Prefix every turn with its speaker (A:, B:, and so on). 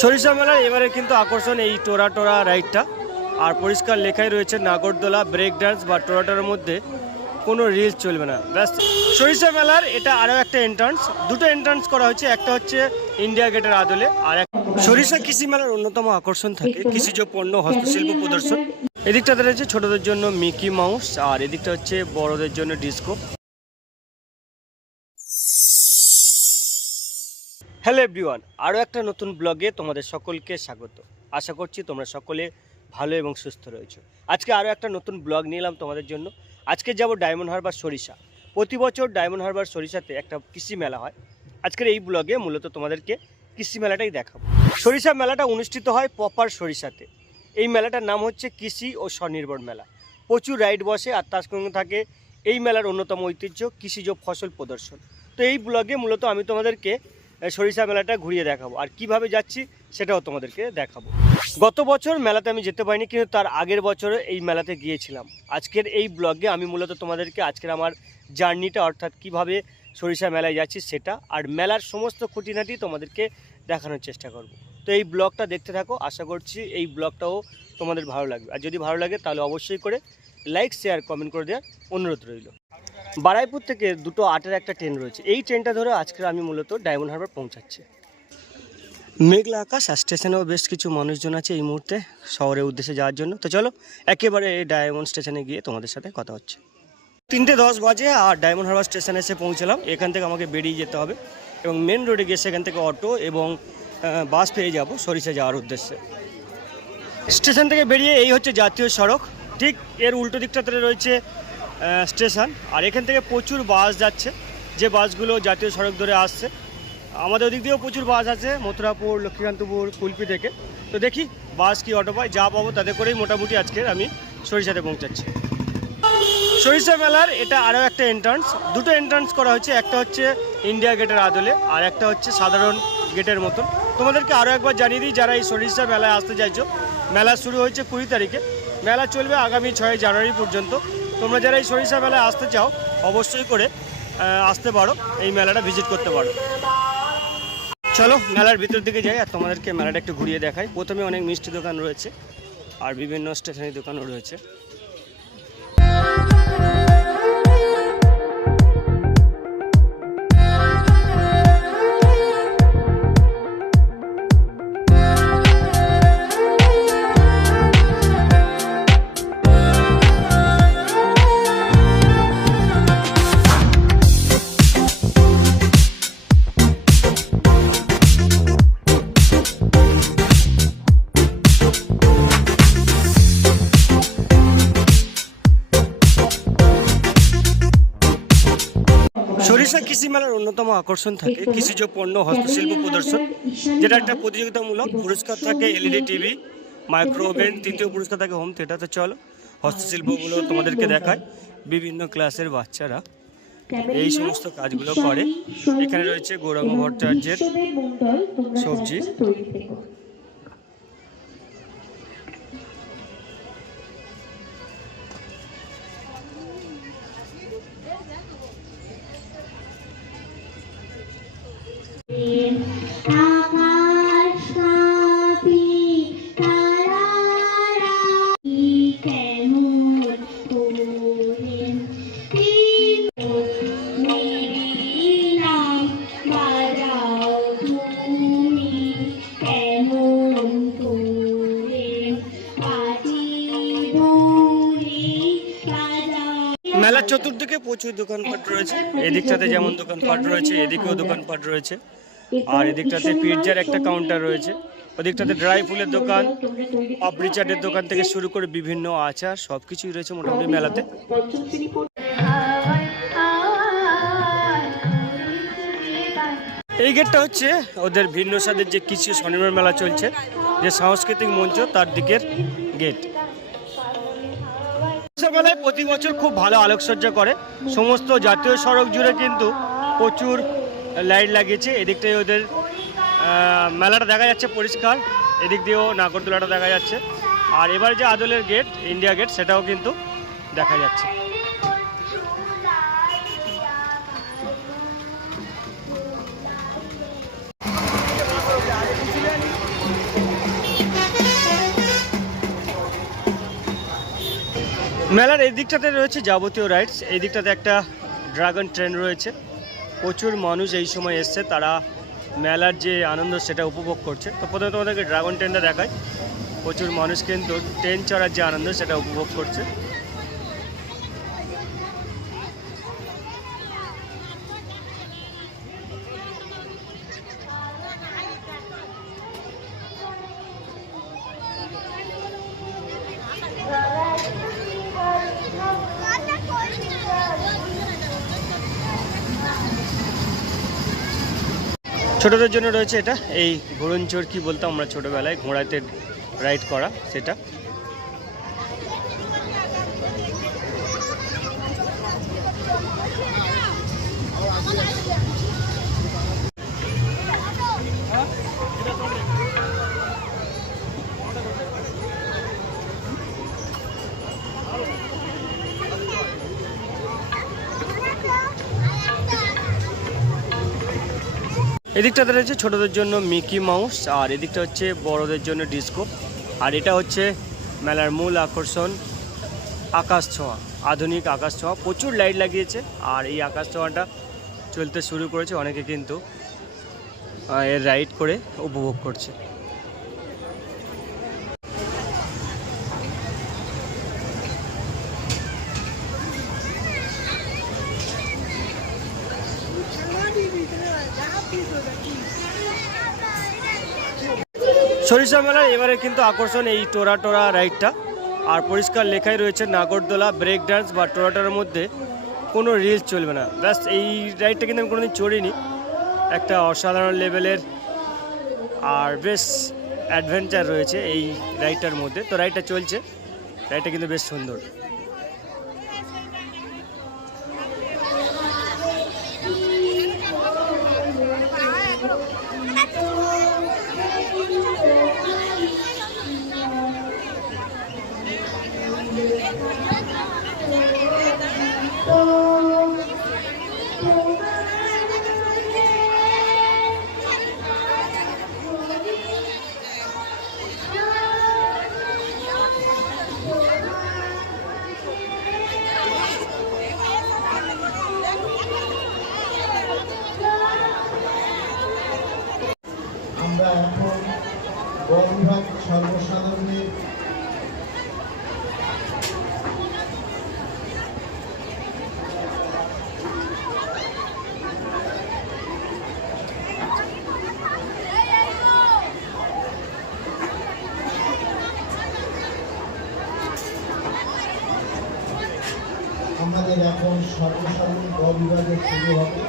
A: সরিষা মেলার এবারে কিন্তু আকর্ষণ এই টোরা টোরা রাইডটা। আর পরিষ্কার লেখাই রয়েছে, নাগরদোলা ব্রেক ডান্স বা টোরা টোরার মধ্যে কোনো রিলস চলবে না। ব্যাস, সরিষা মেলার এটা আরও একটা এন্ট্রান্স দুটো এন্ট্রান্স করা হয়েছে, একটা হচ্ছে ইন্ডিয়া গেটের আদলে, আর এক সরিষা কৃষি মেলার অন্যতম আকর্ষণ থাকে, কৃষিজ পণ্য, হস্তশিল্প প্রদর্শন। এদিকটাতে রয়েছে ছোটদের জন্য মিকি মাউস, আর এদিকটা হচ্ছে বড়দের জন্য ডিস্কো। হ্যালো এভরিওয়ান, আরও একটা নতুন ব্লগে তোমাদের সকলকে স্বাগত। আশা করছি তোমরা সকলে ভালো এবং সুস্থ রয়েছো। আজকে আরও একটা নতুন ব্লগ নিলাম তোমাদের জন্য। আজকে যাব ডায়মন্ড হারবার সরিষা। প্রতি বছর ডায়মন্ড হারবার সরিষাতে একটা কৃষি মেলা হয়। আজকের এই ব্লগে মূলত তোমাদেরকে কৃষি মেলাটাই দেখাবো। সরিষা মেলাটা অনুষ্ঠিত হয় প্রপার সরিষাতে। এই মেলাটার নাম হচ্ছে কৃষি ও স্বনির্ভর মেলা। প্রচুর রাইড বসে আর তার সঙ্গে থাকে এই মেলার অন্যতম ঐতিহ্য কৃষিজ ফসল প্রদর্শন। তো এই ব্লগে মূলত আমি তোমাদেরকে সরিষা মেলাটা ঘুরিয়ে দেখাবো। আর কীভাবে যাচ্ছি সেটাও তোমাদেরকে দেখাবো। গত বছর মেলাতে আমি যেতে পারিনি, কিন্তু তার আগের বছরে এই মেলাতে গিয়েছিলাম। আজকের এই ব্লগে আমি মূলত তোমাদেরকে আজকের আমার জার্নিটা, অর্থাৎ কীভাবে সরিষা মেলায় যাচ্ছি সেটা আর মেলার সমস্ত খুঁটিনাটি তোমাদেরকে দেখানোর চেষ্টা করব। তো এই ব্লগটা দেখতে থাকো, আশা করছি এই ব্লগটাও তোমাদের ভালো লাগবে। আর যদি ভালো লাগে তাহলে অবশ্যই করে লাইক, শেয়ার, কমেন্ট করে দেওয়ার অনুরোধ রইল। বারাইপুর থেকে দুটো আটের একটা ট্রেন রয়েছে। এই ট্রেনটা ধরে আজকে আমি মূলত ডায়মন্ড হারবার পৌঁছাচ্ছি। মেঘলা আকাশ আর স্টেশনেও বেশ কিছু মানুষজন আছে এই মুহূর্তে শহরের উদ্দেশ্যে যাওয়ার জন্য। তো চলো, একেবারে এই ডায়মন্ড স্টেশনে গিয়ে তোমাদের সাথে কথা হচ্ছে। তিনটে দশ বাজে আর ডায়মন্ড হারবার স্টেশনে এসে পৌঁছলাম। এখান থেকে আমাকে বেরিয়ে যেতে হবে এবং মেন রোডে গিয়ে সেখান থেকে অটো এবং বাস পেয়ে যাব সরিষা যাওয়ার উদ্দেশ্যে। স্টেশন থেকে বেরিয়ে এই হচ্ছে জাতীয় সড়ক। ঠিক এর উল্টো দিকটাতে রয়েছে স্টেশন। আর এখান থেকে প্রচুর বাস যাচ্ছে। যে বাসগুলো জাতীয় সড়ক ধরে আসছে। আমাদের ওদিক দিয়েও প্রচুর বাস আছে। মথুরাপুর, লক্ষ্মীকান্তপুর, কুলপি থেকে। তো দেখি বাস কি অটো পাই যা পাবো তাতে করেই মোটামুটি আজকের আমি সরিষাতে পৌঁছাচ্ছি। সরিষা মেলার এটা আরও একটা এন্ট্রান্স দুটো এন্ট্রান্স করা হয়েছে। একটা হচ্ছে ইন্ডিয়া গেটের আদলে আর একটা হচ্ছে সাধারণ গেটের মতন। তোমাদেরকে আরও একবার জানিয়ে দিই, যারা এই সরিষা মেলায় আসতে চাইছো, মেলা শুরু হয়েছে কুড়ি তারিখে। মেলা চলবে আগামী ছয় জানুয়ারি পর্যন্ত। তোমরা যারা এই সরিষা মেলায় আসতে চাও, অবশ্যই করে আসতে পারো, এই মেলাটা ভিজিট করতে পারো। চলো, মেলার ভিতর দিকে যাই, আর তোমাদেরকে মেলাটা একটু ঘুরিয়ে দেখাই। প্রথমে অনেক মিষ্টি দোকান রয়েছে, আর বিভিন্ন স্টেশনারি দোকানও রয়েছে। সরিষা কৃষি মেলার অন্যতম আকর্ষণ থাকে। কৃষিজ পণ্য হস্তশিল্প প্রদর্শন যেটা একটা প্রতিযোগিতামূলক পুরস্কার থাকে এলইডি টিভি মাইক্রো ওভেন তৃতীয় পুরস্কার থাকে হোম থিয়েটারতে। চলো হস্তশিল্পগুলো তোমাদেরকে দেখায়। বিভিন্ন ক্লাসের বাচ্চারা এই সমস্ত কাজগুলো করে। এখানে রয়েছে গৌরাঙ্গ ভট্টাচার্যের সবজি। প্রচুর দোকানপাট রয়েছে। এদিকটাতে যেমন দোকানপাট রয়েছে, এদিকেও দোকানপাট রয়েছে। আর এদিকটাতে পিৎজার একটা কাউন্টার রয়েছে। ওদিকটাতে ড্রাই ফুলের দোকান, পাপড়ি দোকান থেকে শুরু করে বিভিন্ন আচার সব কিছুই রয়েছে মোটামুটি মেলাতে। এই গেটটা হচ্ছে ওদের ভিন্ন স্বাদের যে কৃষি স্বনির্ভর মেলা চলছে, যে সাংস্কৃতিক মঞ্চ তার দিকের গেট। মেলায় প্রতি বছর খুব ভালো আলোকসজ্জা করে। সমস্ত জাতীয় সড়ক জুড়ে কিন্তু প্রচুর লাইট লাগিয়েছে। এদিকটাই ওদের মেলাটা দেখা যাচ্ছে পরিষ্কার। এদিক দিয়েও নাগরদোলাটা দেখা যাচ্ছে। আর এবার যে আদলের গেট ইন্ডিয়া গেট সেটাও কিন্তু দেখা যাচ্ছে। মেলার এই দিকটাতে রয়েছে যাবতীয় রাইডস এই দিকটাতে একটা ড্রাগন ট্রেন রয়েছে। প্রচুর মানুষ এই সময় এসছে। তারা মেলার যে আনন্দ, সেটা উপভোগ করছে। তো প্রথমে তোমাদেরকে ড্রাগন ট্রেনটা দেখায় প্রচুর মানুষ কিন্তু ট্রেন চড়ার যে আনন্দ, সেটা উপভোগ করছে। ছোটদের জন্য রয়েছে এটা। এই ঘোড়ন চোর কি বলতাম আমরা ছোটবেলায়? ঘোড়াতে রাইড করা, সেটা। এদিকটাতে রয়েছে ছোটদের জন্য মিকি মাউস, আর এদিকটা হচ্ছে বড়দের জন্য ডিস্কো। আর এটা হচ্ছে মেলার মূল আকর্ষণ, আকাশ ছোঁয়া, আধুনিক আকাশ ছোঁয়া। প্রচুর লাইট লাগিয়েছে, আর এই আকাশ ছোঁয়াটা চলতে শুরু করেছে অনেকে কিন্তু এর রাইড করে উপভোগ করছে। সরিষা মেলার এবারে কিন্তু আকর্ষণ এই টোরা টোরা রাইডটা। আর পরিষ্কার লেখাই রয়েছে, নাগরদোলা ব্রেক ডান্স বা টোরা টোরার মধ্যে কোনো রিলস চলবে না। ব্যাস এই রাইডটা কিন্তু আমি কোনোদিন চড়িনি। একটা অসাধারণ লেভেলের আর বেশ অ্যাডভেঞ্চার রয়েছে এই রাইডটার মধ্যে। তো রাইডটা চলছে। রাইডটা কিন্তু বেশ সুন্দর।
B: Gracias. আমাদের এখন সর্বসাধারণ বিভাগের শুরু হবে।